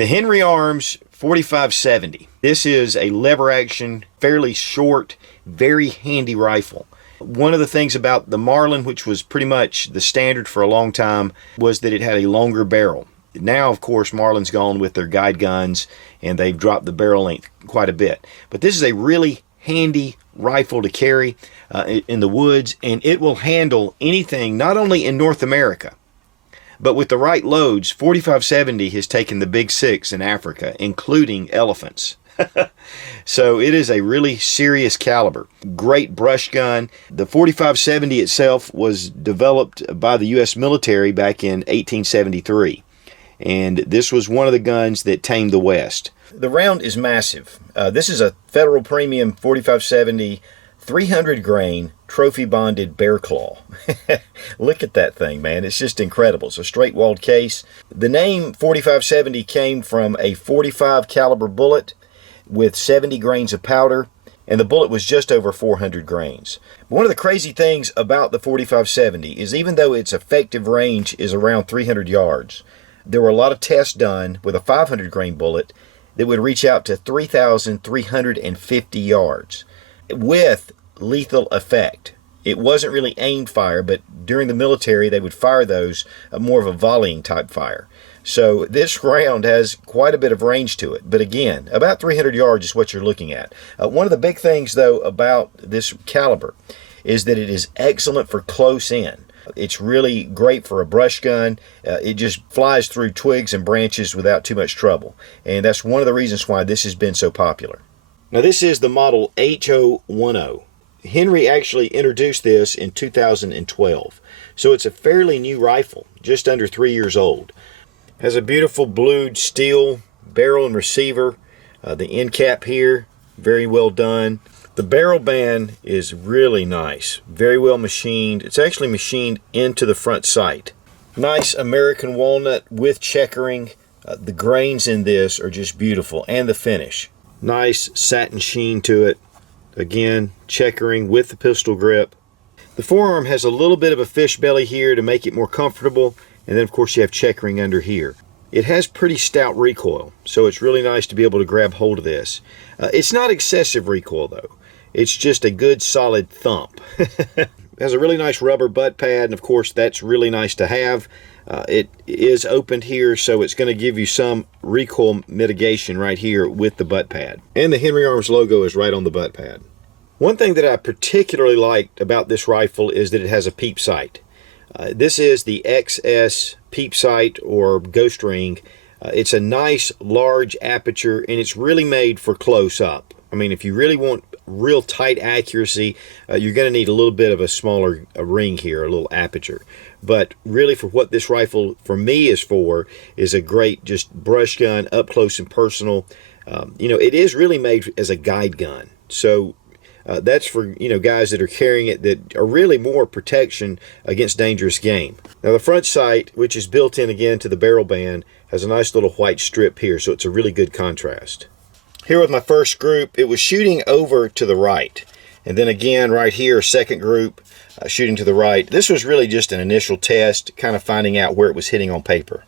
The Henry Arms 4570. This is a lever action, fairly short, very handy rifle. One of the things about the Marlin, which was pretty much the standard for a long time, was that it had a longer barrel. Now, of course, Marlin's gone with their guide guns, and they've dropped the barrel length quite a bit. But this is a really handy rifle to carry in the woods, and it will handle anything, not only in North America, but with the right loads. 4570 has taken the big six in Africa, including elephants. So it is a really serious caliber. Great brush gun. The 4570 itself was developed by the U.S. military back in 1873. And this was one of the guns that tamed the West. The round is massive. This is a Federal Premium 4570 300 grain trophy bonded bear claw. Look at that thing, man. It's just incredible. It's a straight walled case. The name 4570 came from a 45 caliber bullet with 70 grains of powder, and the bullet was just over 400 grains. One of the crazy things about the 4570 is even though its effective range is around 300 yards, there were a lot of tests done with a 500 grain bullet that would reach out to 3,350 yards with lethal effect. It wasn't really aimed fire, but during the military they would fire those more of a volleying type fire. So this round has quite a bit of range to it, but again, about 300 yards is what you're looking at. One of the big things though about this caliber is that it is excellent for close in. It's really great for a brush gun. It just flies through twigs and branches without too much trouble, and that's one of the reasons why this has been so popular. Now this is the model HO10. Henry actually introduced this in 2012, so it's a fairly new rifle, just under 3 years old. Has a beautiful blued steel barrel and receiver. The end cap here, very well done. The barrel band is really nice, very well machined. It's actually machined into the front sight. Nice American walnut with checkering. The grains in this are just beautiful, and the finish. Nice satin sheen to it. Again, checkering with the pistol grip. The forearm has a little bit of a fish belly here to make it more comfortable, and then of course you have checkering under here. It has pretty stout recoil, so it's really nice to be able to grab hold of this. It's not excessive recoil though. It's just a good solid thump. It has a really nice rubber butt pad, and of course that's really nice to have. It is opened here, so it's going to give you some recoil mitigation right here with the butt pad. And the Henry Arms logo is right on the butt pad. One thing that I particularly liked about this rifle is that it has a peep sight. This is the XS Peep Sight or Ghost Ring. It's a nice large aperture, and it's really made for close up. I mean, if you really want real tight accuracy, you're going to need a little bit of a smaller ring here, a little aperture. But really for what this rifle for me is a great just brush gun, up close and personal. You know, it is really made as a guide gun. So that's for, you know, guys that are carrying it that are really more protection against dangerous game. Now the front sight, which is built in again to the barrel band, has a nice little white strip here, so it's a really good contrast. Here with my first group, it was shooting over to the right. And then again, right here, second group, shooting to the right. This was really just an initial test, kind of finding out where it was hitting on paper.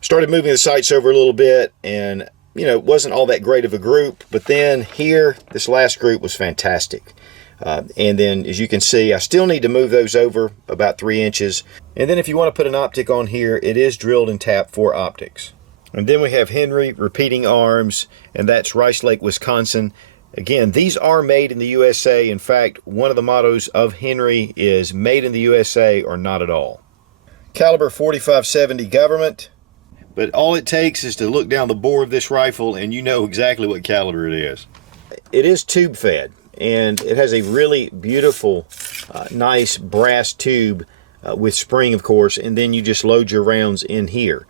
Started moving the sights over a little bit, and you know, it wasn't all that great of a group, but then here, this last group was fantastic. And then, as you can see, I still need to move those over about 3 inches. And then if you want to put an optic on here, it is drilled and tapped for optics. And then we have Henry repeating arms, and that's Rice Lake, Wisconsin. Again, these are made in the USA. In fact, one of the mottos of Henry is made in the USA or not at all. Caliber 4570 Gov't. But all it takes is to look down the bore of this rifle and you know exactly what caliber it is. It is tube fed, and it has a really beautiful, nice brass tube with spring, of course, and then you just load your rounds in here.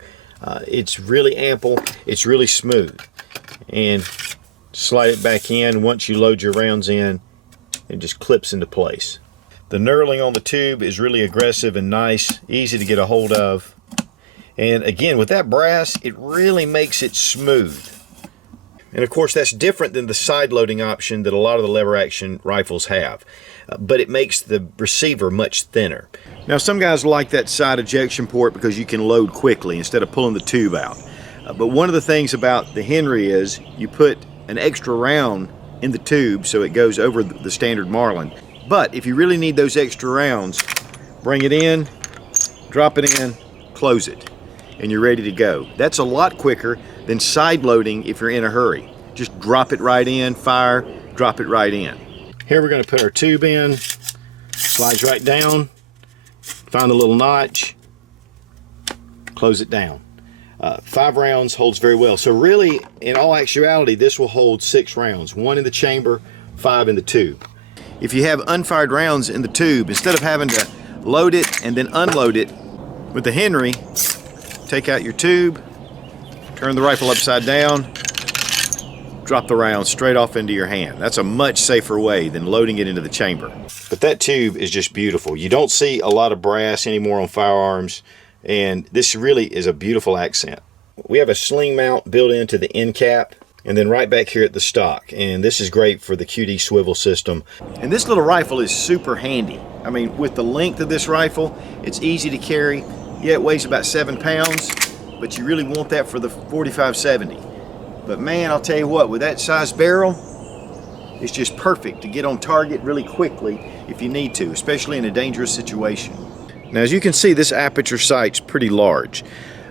It's really ample, it's really smooth, and slide it back in. Once you load your rounds in, it just clips into place. The knurling on the tube is really aggressive and nice, easy to get a hold of. And again, with that brass, it really makes it smooth. And of course, that's different than the side loading option that a lot of the lever action rifles have. But it makes the receiver much thinner. Now, some guys like that side ejection port because you can load quickly instead of pulling the tube out. But one of the things about the Henry is you put an extra round in the tube so it goes over the standard Marlin. But if you really need those extra rounds, bring it in, drop it in, close it, and you're ready to go. That's a lot quicker than side loading if you're in a hurry. Just drop it right in, fire, drop it right in. Here we're going to put our tube in, slides right down, find the little notch, close it down. 5 rounds holds very well. So really, in all actuality, this will hold 6 rounds. 1 in the chamber, 5 in the tube. If you have unfired rounds in the tube, instead of having to load it and then unload it with the Henry, take out your tube, turn the rifle upside down, drop the round straight off into your hand. That's a much safer way than loading it into the chamber. But that tube is just beautiful. You don't see a lot of brass anymore on firearms, and this really is a beautiful accent. We have a sling mount built into the end cap, and then right back here at the stock, and this is great for the QD swivel system. And this little rifle is super handy. I mean, with the length of this rifle, it's easy to carry. Yeah, it weighs about 7 pounds, but you really want that for the 45-70. But man, I'll tell you what, with that size barrel, it's just perfect to get on target really quickly if you need to, especially in a dangerous situation. Now, as you can see, this aperture sight's pretty large,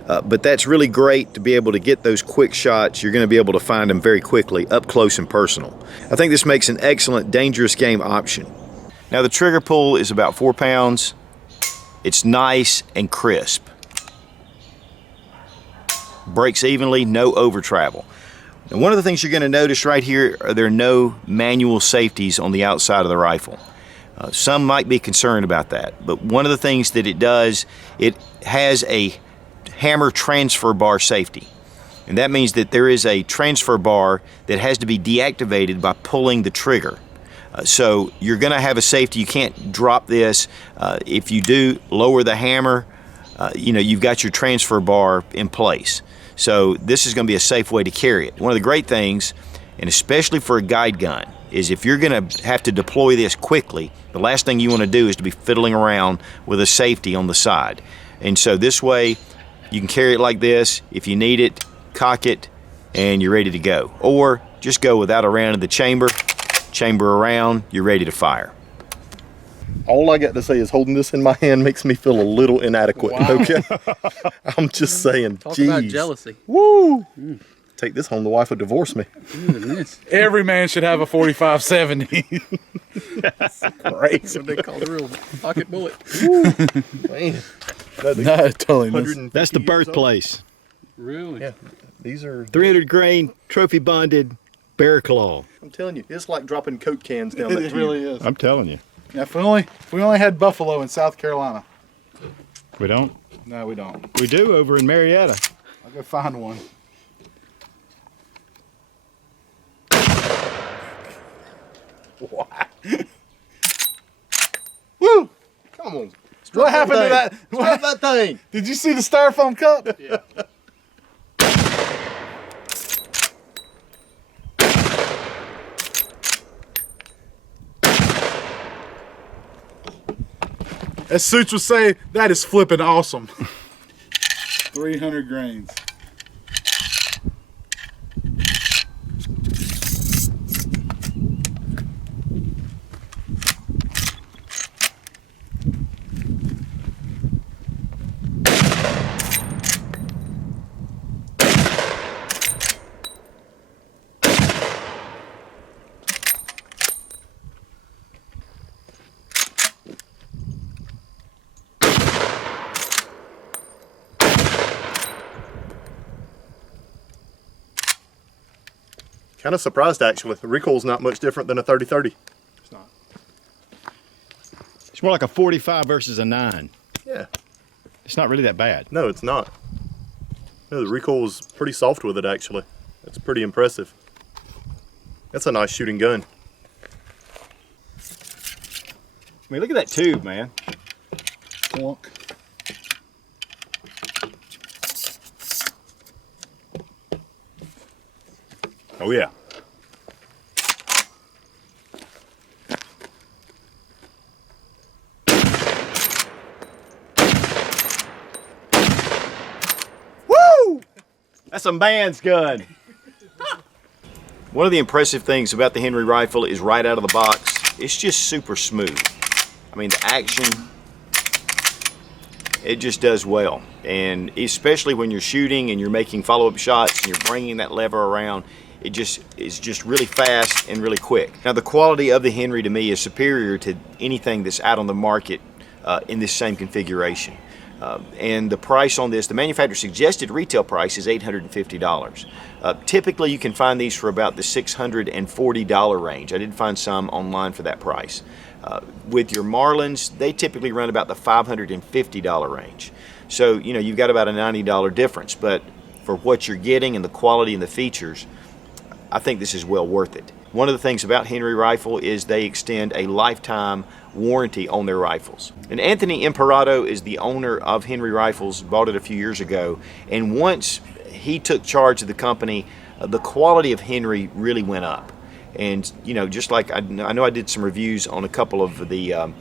but that's really great to be able to get those quick shots. You're going to be able to find them very quickly, up close and personal. I think this makes an excellent dangerous game option. Now, the trigger pull is about 4 pounds. It's nice and crisp. Breaks evenly, no over travel. And one of the things you're going to notice right here are there are no manual safeties on the outside of the rifle. Some might be concerned about that, but one of the things that it does, it has a hammer transfer bar safety. And that means that there is a transfer bar that has to be deactivated by pulling the trigger. So you're going to have a safety. You can't drop this. If you do lower the hammer, you've got your transfer bar in place. So this is going to be a safe way to carry it. One of the great things, and especially for a guide gun, is if you're going to have to deploy this quickly, the last thing you want to do is to be fiddling around with a safety on the side. And so this way, you can carry it like this. If you need it, cock it, and you're ready to go. Or just go without a round in the chamber around, you're ready to fire. All I got to say is holding this in my hand makes me feel a little inadequate. Wow. Okay, I'm just saying. Talk about jealousy. Woo! Take this home. The wife would divorce me. Every man should have a 45-70. That's great. That's what they call the real pocket bullet. Man, No, totally. That's the birthplace. Really? Yeah. These are 300 grain, trophy bonded, bear claw. I'm telling you, it's like dropping Coke cans down that It tube. really is. I'm telling you. Now, if we only had buffalo in South Carolina. We don't. No, we don't. We do over in Marietta. I'll go find one. Wow. Woo! Come on. What happened to that? Drop that thing. Did you see the styrofoam cup? Yeah. As Suits would say, that is flipping awesome. 300 grains. Kind of surprised actually. The recoil's not much different than a 30-30. It's not. It's more like a 45 versus a 9. Yeah. It's not really that bad. No, it's not. No, the recoil's pretty soft with it actually. It's pretty impressive. That's a nice shooting gun. I mean, look at that tube, man. Clunk. Oh, yeah. That's a man's gun. One of the impressive things about the Henry rifle is right out of the box, it's just super smooth. I mean, the action, it just does well. And especially when you're shooting and you're making follow-up shots and you're bringing that lever around, it's just really fast and really quick. Now, the quality of the Henry to me is superior to anything that's out on the market in this same configuration. And the price on this, the manufacturer suggested retail price is $850. Typically, you can find these for about the $640 range. I did find some online for that price. With your Marlins, they typically run about the $550 range. So, you know, you've got about a $90 difference, but for what you're getting and the quality and the features, I think this is well worth it. One of the things about Henry rifle is they extend a lifetime warranty on their rifles. And Anthony Imperato is the owner of Henry Rifles, bought it a few years ago, and once he took charge of the company, the quality of Henry really went up. And you know, just like I know I did some reviews on a couple of the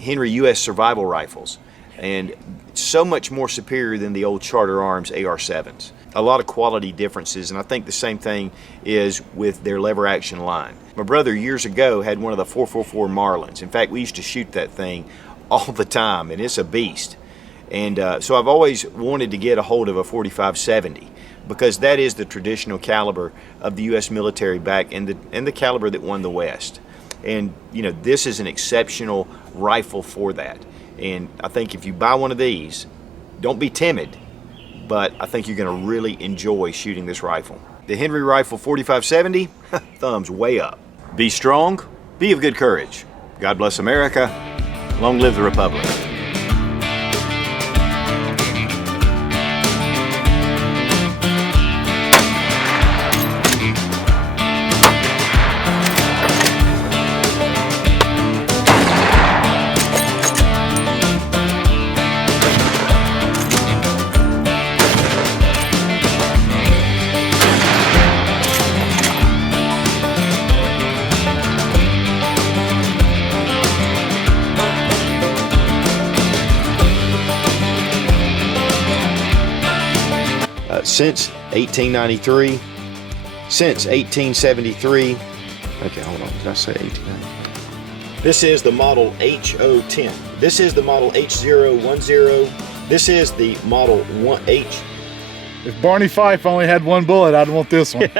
Henry US survival rifles, and so much more superior than the old Charter Arms AR-7s. A lot of quality differences, and I think the same thing is with their lever action line. My brother years ago had one of the 444 Marlins. In fact, we used to shoot that thing all the time, and it's a beast. And so I've always wanted to get a hold of a 4570 because that is the traditional caliber of the U.S. military back and the caliber that won the West. And you know, this is an exceptional rifle for that. And I think if you buy one of these, don't be timid, but I think you're going to really enjoy shooting this rifle. The Henry Rifle 4570, thumbs way up. Be strong, be of good courage. God bless America. Long live the Republic. Since 1893, since 1873, okay, hold on, did I say 1893? This is the model H010. This is the model H010. This is the model 1H. If Barney Fife only had one bullet, I'd want this one.